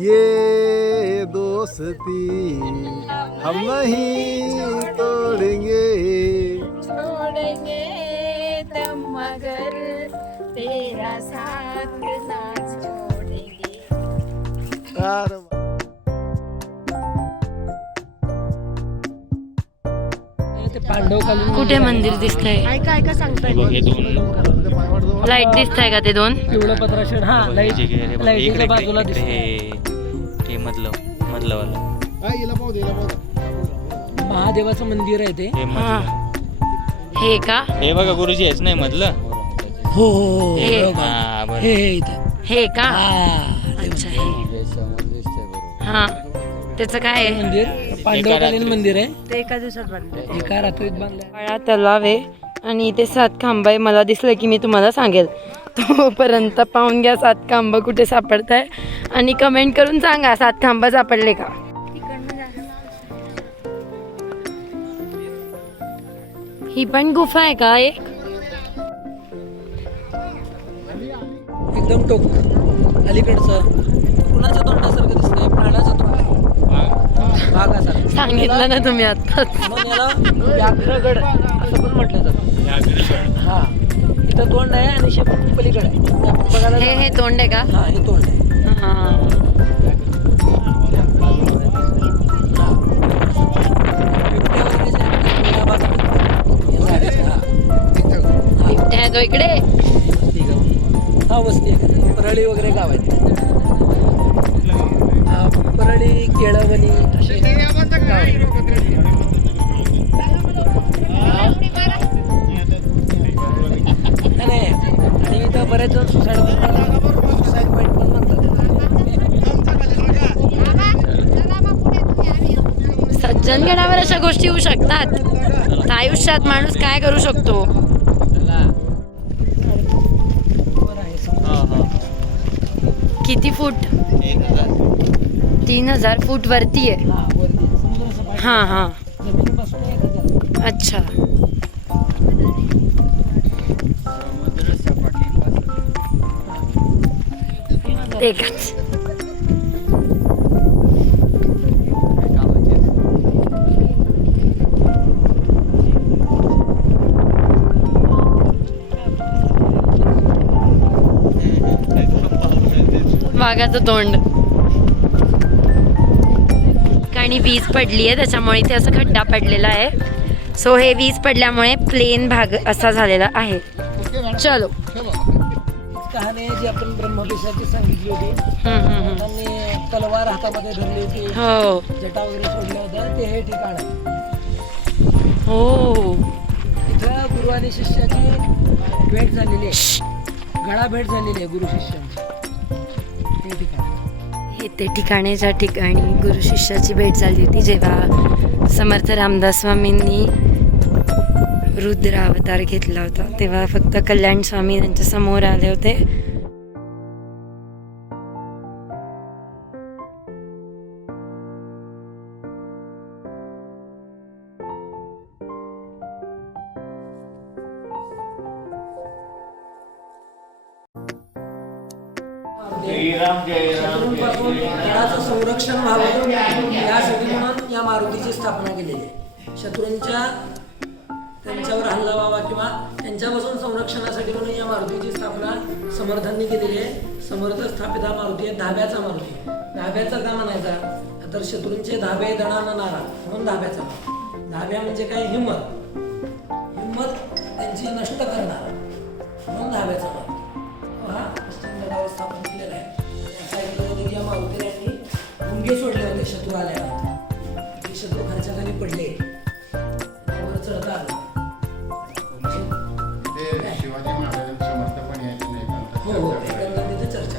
ये दोस्ती हम नहीं तोड़ेंगे छोड़ेंगे तुम मगर तेरा साथ ना छोड़ेंगे. कुठे मंदिर दिसतंय? ऐका ऐका सांगताय. लाईट दिसतंय का ते दोन? पिवळं पत्राशर. हा लाईटीच्या बाजूला दिसतंय. हे मधलं वाला महादेवाचं मंदिर आहे ते. हा हे का? हे बघा गुरुजी हेच नाही मधलं. हो हो हे. हा बरं. हे इथं. हे का? हा अच्छा हे. हा त्याचं काय आहे? मंदिर पांडवकालीन मंदिर आहे. ते एका दिवसात बांधलं. एका रात्रीत बांधलं. काळा तलाव आहे आणि इथे 7 खांब आहे. मला दिसलं की मी तुम्हाला सांगेल. तोपर्यंत पाहून घ्या 7 खांब कुठे सापडत आहे आणि कमेंट करून सांगा 7 खांब सापडले का. ही पण गुफा आहे का एक? एकदम टोक अलीकडचं कुणाच्या तोंडासारखं दिसतंय? प्राण्याचं तोंड आहे. वाघासारखं. सांगितलं ना तुम्ही आताच. म्हणून याला व्याघ्रगड असं पण म्हटलं जातं. हा इथं तोंड आहे आणि शेपूट पलीकडे आहे. आपण बघायला हे तोंड आहे का? हा हे तोंड आहे. हा बिबट्या आहे तो इकडे. हा वस्ती आहे. परळी वगैरे गाव आहेत. परळी केळवणी असे गाव आहेत. नाही आणि इथं बरेच जण सुसाईड पॉईंट पण म्हणतात. सज्जनगडावर अशा गोष्टी होऊ शकतात. आयुष्यात माणूस काय करू शकतो. किती फूट? 3000 फूट वरती आहे. हा हा अच्छा. एकच वाघाचं तोंड. ठिकाणी वीज पडली आहे त्याच्यामुळे इथे असं खड्डा पडलेला आहे. सो हे वीज पडल्यामुळे प्लेन भाग असा झालेला आहे. चलो कहाणी जी आपण ब्रह्मदेशाची सांगितली होती. त्यांनी तलवार हातामध्ये धरली होती. हो जटा वगैरे सोडल्या होत्या. ते हे ठिकाण आहे. हो इथं गुरु आणि शिष्याची भेट झालेली आहे. गळा भेट झालेली आहे गुरु शिष्यांची. हे ठिकाण हे ते ठिकाणे ज्या ठिकाणी गुरु शिष्याची भेट झाली होती जेव्हा समर्थ रामदास स्वामींनी रुद्र अवतार घेतला होता तेव्हा फक्त कल्याण स्वामी त्यांच्या समोर आले होते. शत्रूंपासून संरक्षण व्हावं यासाठी म्हणून या मारुतीची स्थापना केलेली आहे. शत्रूंच्या त्यांच्यावर हल्ला व्हावा किंवा त्यांच्यापासून संरक्षणासाठी म्हणून या मारुतीची स्थापना समर्थांनी केलेली आहे. समर्थ स्थापित हा मारुती आहे. धाब्याचा मारुती. धाब्याचा का म्हणायचा तर शत्रूंचे धाबे दणाना नारा म्हणून धाब्याचा. धाब्या म्हणजे काय? हिंमत. हिंमत त्यांची नष्ट करणार म्हणून धाब्याचा मारुती हा पश्चिम गडावर स्थापन केलेला आहे. या मारुतीने मुंगे सोडले होते शत्रू आल्यानंतर. ते शत्रू खालच्या खाली पडले. वर चढता आलं. शिवाजी महाराजांचं समर्थपण यायचं नाही. हो एकंदर तिथे चर्चा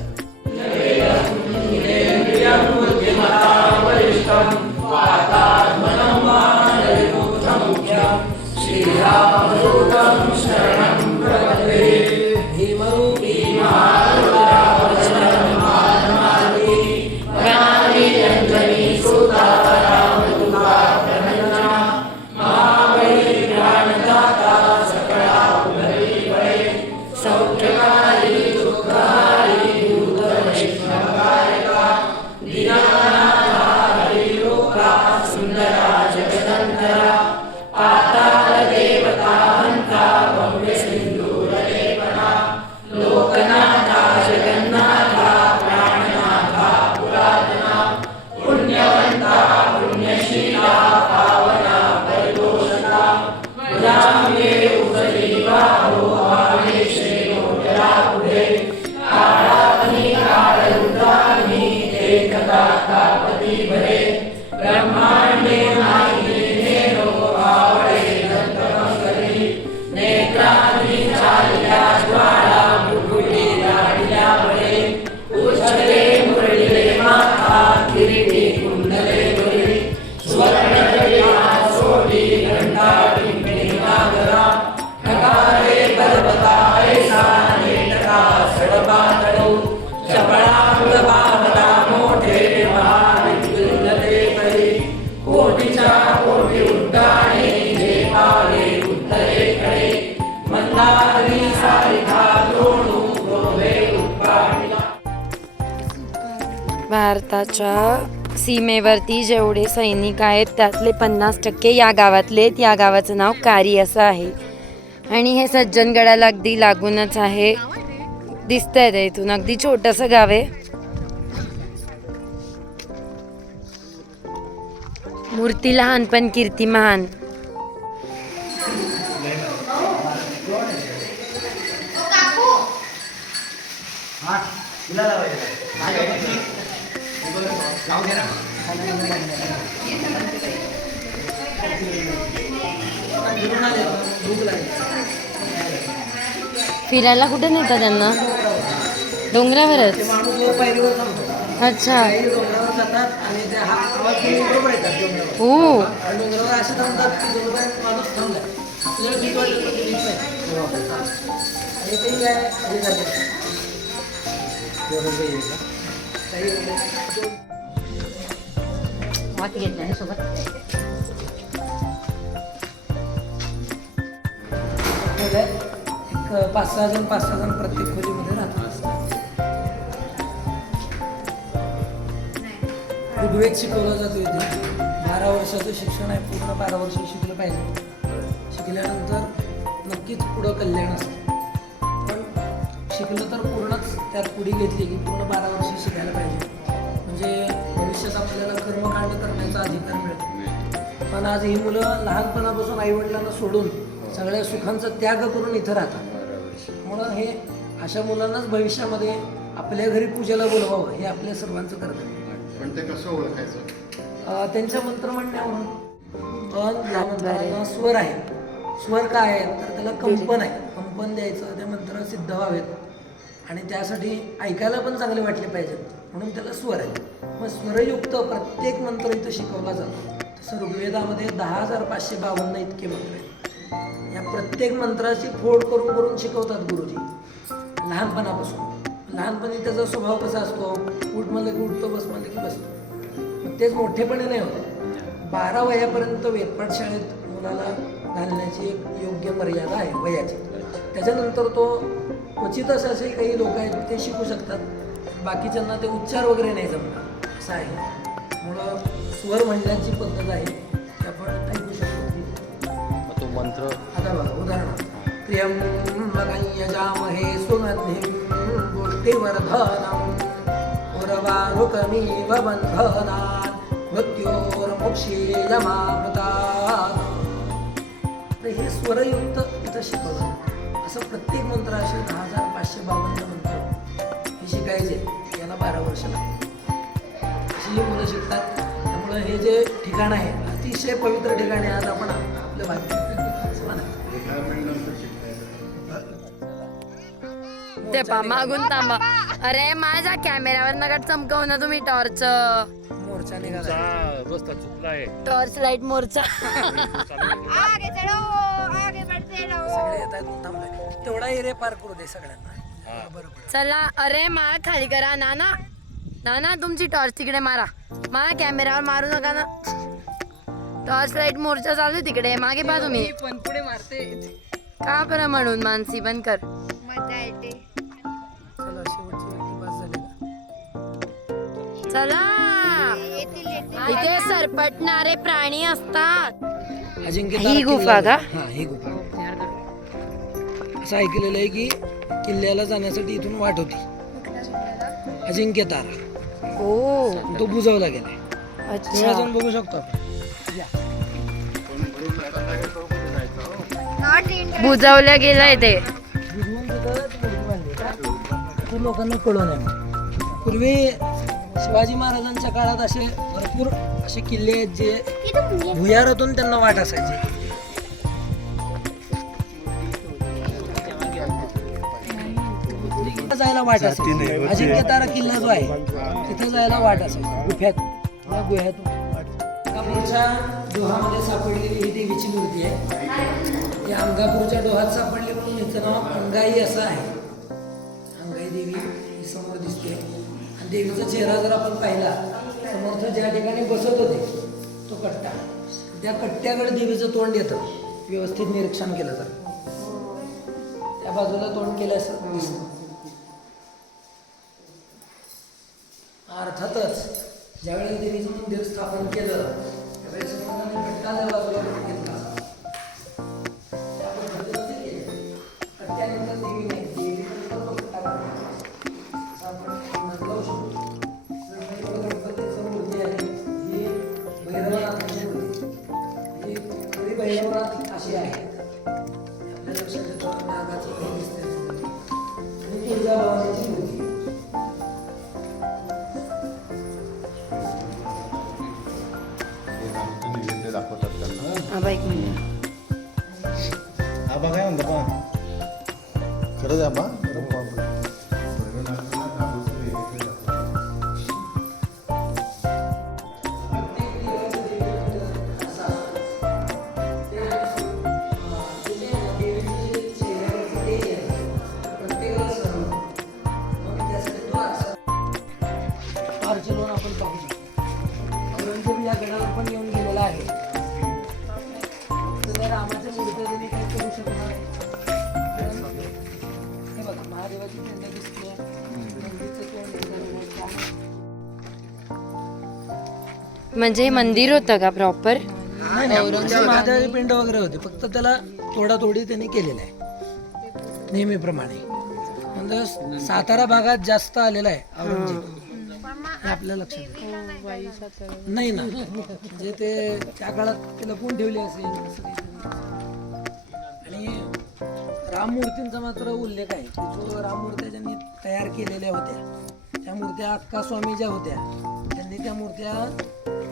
भारताच्या सीमेवरती जेवढे सैनिक आहेत त्यातले 50% या गावातले आहेत. या गावाचं नाव कारी असं आहे आणि हे सज्जनगडाला अगदी लागूनच आहे. दिसतंय ते इथून, अगदी छोटंसं गाव आहे. मूर्ती लहान पण कीर्ती महान. फिरायला कुठे नेतात त्यांना? डोंगरावरच. माणूस पायरीवर थांबतो. अच्छा. काही डोंगरावर जातात आणि ते आवाज बरोबर येतात डोंगरावर. हो. आणि डोंगरावर असे थांबतात की जवळपास माणूस थांबलाय. आपल्याला भीती वाटली तर ते भीत नाही. आणि ते काय हे झालं. एक 5-6 जण प्रत्येक खोलीमध्ये राहतात. ऋग्वेद शिकवला जातो इथे. 12 वर्षाचं शिक्षण आहे. पूर्ण 12 वर्ष शिकलं पाहिजे. शिकल्यानंतर नक्कीच पुढं कल्याण असतं. पण शिकलं तर पूर्णच त्यात पुढे घेतली की पूर्ण 12 वर्ष शिकायला पाहिजे. म्हणजे भविष्यात आपल्याला कर्मकांड करण्याचा अधिकार मिळतो. पण आज ही मुलं लहानपणापासून आईवडिलांना सोडून सगळ्या सुखांचा त्याग करून इथं राहतात. म्हणून हे अशा मुलांनाच भविष्यामध्ये आपल्या घरी पूजेला बोलवावं हे आपल्या सर्वांचं कर्तव्य. पण ते कसं ओळखायचं? त्यांच्या मंत्र म्हणण्यावरून. पण या मंत्राला स्वर आहे. स्वर काय आहे तर त्याला कंपन आहे. कंपन द्यायचं, ते मंत्र सिद्ध व्हावेत आणि त्यासाठी ऐकायला पण चांगले वाटले पाहिजेत. म्हणून त्याला स्वर आहे. मग स्वरयुक्त प्रत्येक मंत्र इथं शिकवला जातो. तसं ऋग्वेदामध्ये 10,552 इतके मंत्र आहेत. या प्रत्येक मंत्राची फोड करून करून शिकवतात गुरुजी लहानपणापासून. लहानपणी त्याचा स्वभाव कसा असतो, उठ म्हणलं की उठतो, बस म्हणलं की बसतो. मग तेच मोठेपणी नाही होत. 12 वयापर्यंत वेदपाठ शाळेत मुलाला घालण्याची एक योग्य मर्यादा आहे वयाची. त्याच्यानंतर तो क्वचितच असे काही लोक आहेत ते शिकू शकतात. बाकीच्यांना ते उच्चार वगैरे नाही जमणार असं आहे. मुळं स्वर म्हणण्याची पद्धत आहे की आपण ऐकू शकतो. तो मंत्र आता बघा उदाहरण, त्र्यंबकं यजामहे सुगन्धिं पुष्टिवर्धनम् उर्वारुकमिव बन्धनान् मृत्योर्मुक्षीयमामृतात्. तर हे स्वरयुक्त इथं शिकवलं. असं प्रत्येक मंत्र असे 10,552 मंत्र हे शिकायचे. याला 12 वर्ष लागतात. अशी ही मुलं शिकतात. त्यामुळं हे जे ठिकाण आहे अतिशय पवित्र ठिकाण आहे. आज आपण आपल्या भाग्य ते पा मागून थांबा. अरे माझ्या कॅमेऱ्यावर नका चमकवू ना तुम्ही टॉर्च. मोर्चा निघाला. रस्ता चुकला आहे. टॉर्च लाईट मोर्चा. आगे चढो, आगे बढ़ते रहो. सगळे येत आहेत थांबले. तेवढा एरिया पार करू दे सगळ्यांना. बरोबर. चला. अरे मा खाली करा. नाना नाना तुमची टॉर्च तिकडे मारा. मा कॅमेऱ्यावर मारू नका ना. टॉर्च लाईट मोर्चा चालू आहे तिकडे. मागे पहा तुम्ही. पण पुढे मारते. का बरं म्हणून मानसी बंद कर. मजा येते. चला शेवटची व्यक्ती पास झाली. चला. येतील येतील. इथे सरपटणारे प्राणी असतात. अजिंक्य ही गुफा का? हा ही गुफा. असं ऐकलेलं आहे की किल्ल्याला जाण्यासाठी इथून वाट होती. अजिंक्य तारा ओ तो बुजवला गेलाय. अच्छा. जाऊन बघू शकतो आपण. या. Not interested. बुजवलं गेलंय ते. बुजवून तिथं मूर्ती बांधली का? ते लोकांना कळू नये. पूर्वी शिवाजी महाराजांच्या काळात असे भरपूर असे किल्ले आहेत जे भुयारातून त्यांना वाट असायची. तिथं जायला वाट असायची. अजिंक्य तारा किल्ला जो आहे तिथं जायला वाट असायची. गुफ्यातून या गुह्यातून वाट. अंगापूरच्या डोहामध्ये सापडलेली ही देवीची मूर्ती आहे. या अंगापूरच्या डोहात सापडली म्हणून हिचं नाव अंगाई असं आहे. अंगाई देवी ही समोर दिसते. आणि देवीचा चेहरा जर आपण पाहिला, समोरच्या ज्या ठिकाणी बसत होते तो कट्टा, त्या कट्ट्याकडे देवीचं तोंड येतं. व्यवस्थित निरीक्षण केलं तर त्या बाजूला तोंड केलं असं दिसतं. अर्थातच ज्यावेळेस देवीचं मंदिर स्थापन केलं त्यावेळेस संपूर्ण घटका बाजूला घेतला त्या पद्धतीनं ते केलं. पण त्यानंतर देवीने देवीनंतर तो घटका काढला. असं आपण अंदाज लावू शकतो. तर गणपतीची मूर्ती आहे ही भैरवनाथाची मूर्ती ही खरी भैरवनाथ अशी आहे. आपल्या लक्षात येतं नागाचं काही दिसतंय आणि तुळजाभवानीची मूर्ती. नैवेद्य दाखवतात त्यांना. आबा एक मिनिट. आबा काय म्हणतो पण खरंच आबा खरं बापरे. भैरवनाथाला दारूचं नैवेद्य दाखवतात. अर्चनून आपण पाहू शकतो. औरंगजेब या गडावर पण येऊन गेलेला आहे. तर त्या रामाच्या मूर्त्या त्यांनी काही करू शकणार नाही. कारण हे बघा महादेवाची पिंड दिसते, नंदीचं तोंड दिसतं. म्हणजे मंदिर होतं का प्रॉपर? औरंगजेब महादेवाची पिंड वगैरे होते, फक्त त्याला थोडी त्यांनी केलेलं आहे नेहमीप्रमाणे. म्हणजे सातारा भागात जास्त आलेला आहे औरंगजेब हे आपल्या लक्षात येतं. नाही ना, म्हणजे ते त्या काळात ते लपवून ठेवले असेल असं काहीतरी. आणि राममूर्तींचा मात्र उल्लेख आहे की जो राममूर्त्या ज्यांनी तयार केलेल्या होत्या त्या मूर्त्या अक्का स्वामी ज्या होत्या त्यांनी त्या मूर्त्या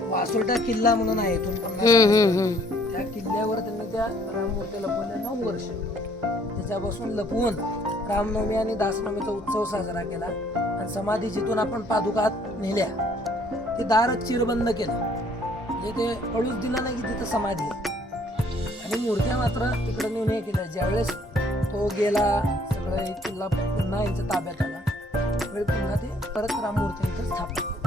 वासोटा किल्ला म्हणून आहे इथून 50 त्या किल्ल्यावर त्यांनी त्या राममूर्त्या लपवल्या 9 वर्ष. त्याच्यापासून लपवून रामनवमी आणि दासनवमीचा उत्सव साजरा केला आणि समाधी जिथून आपण पादुकात नेल्या ते दार चिरबंद केलं. म्हणजे ते कळूच दिलं नाही की तिथं समाधी आहे. आणि मूर्त्या मात्र तिकडं नेऊन हे केल्या. ज्यावेळेस तो गेला सगळं किल्ला पुन्हा यांच्या ताब्यात आला त्यावेळी पुन्हा ते परत राममूर्ती इथं स्थापन केलं.